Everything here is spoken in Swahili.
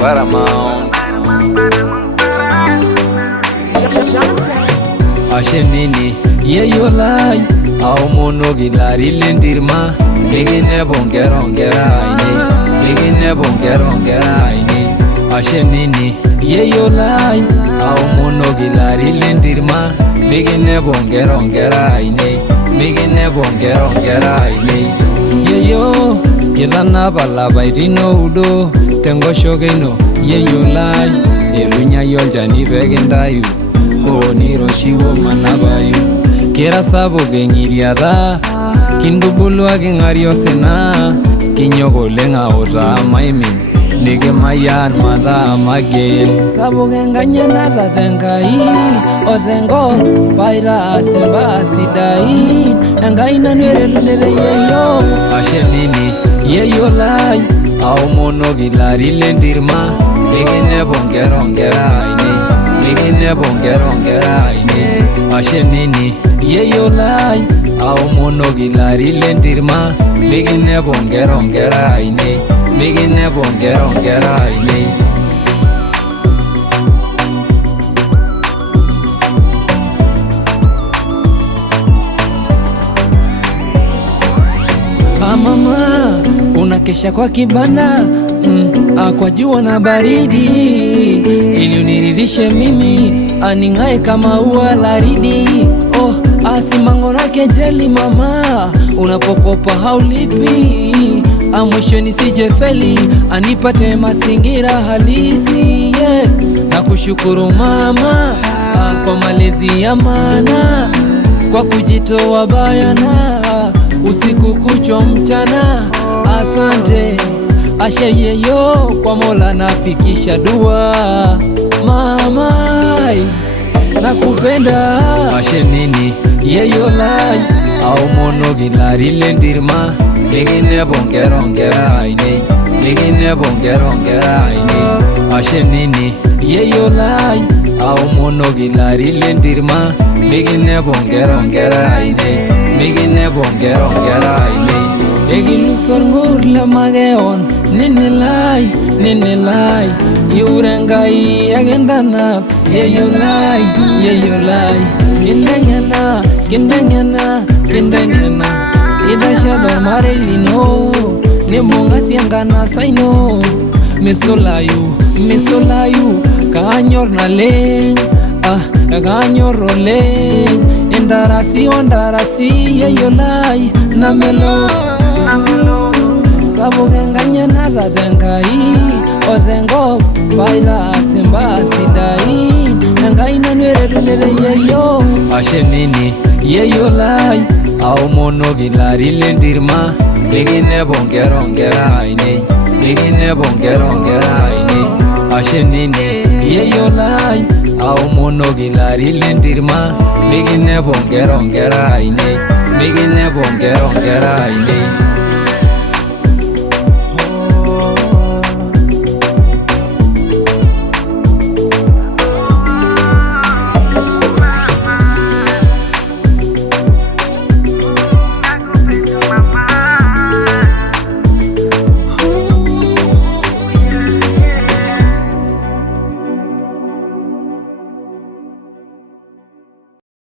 paramount. Ashe nini yeyolai au monogi lari lendirma begine bongerongera ini begine bongerongera ini. Ashe nini yeyolai au monogi lari lendirma begine bongerongera ini begine bongerongera ini. Yeyo kilana balaba itino udo tengo shogeno yeyolai erunya yoljani begendayu Oniro shiwo manabayu Kera sabo gengiriada Kindubulu agengario sena Kinyogo lenga ota maimin Nige mayan mada magel Sabo genganye nada tengai Otengo paira semba sidai Engai nanwere lunere yeyo Ashe nini yeyo lai Au monogi lari lendirma Begine bongerongera ini Begine bongerongera ini. Ashe nini yeyolai au monogi lari lendirma Begine bongerongera ini Begine bongerongera ini. Mama unakesha kwa kibanda kwa jua na baridi ili uniridhishe mimi aningae kama ua laridi. Oh asimango na kejeli mama unapokopa haulipi mwisho nisije feli anipate mazingira halisi yeah. Na kushukuru mama kwa malezi ya maana kwa kujitoa bayana usiku kuchwa mchana. Asante Ashe yeyo kwa Mola nafikisha dua mama nakupenda. Ashe nini yeyo lai au monogi lari lendirma Begine bongerongera ini Begine bongerongera ini. Ashe nini yeyo lai au monogi lari lendirma Begine bongerongera ini Begine bongerongera ini. Egilu sormur le mageon nini lai yurengai agendana yeyo lai kindengena idasha dormare lino nimunga siangana saino misolayu kanyor na le kanyor role endarasi yeyo lai na melo Sabo genganye nada dengai Otengo baila semba sidai Engai nanwere lunere yeyo. Ashe nini yeyo lai au monogi lari lendirma Begine bongerongera ini Begine bongerongera ini. Ashe nini yeyo lai au monogi lari lendirma Begine bongerongera ini Begine bongerongera ini.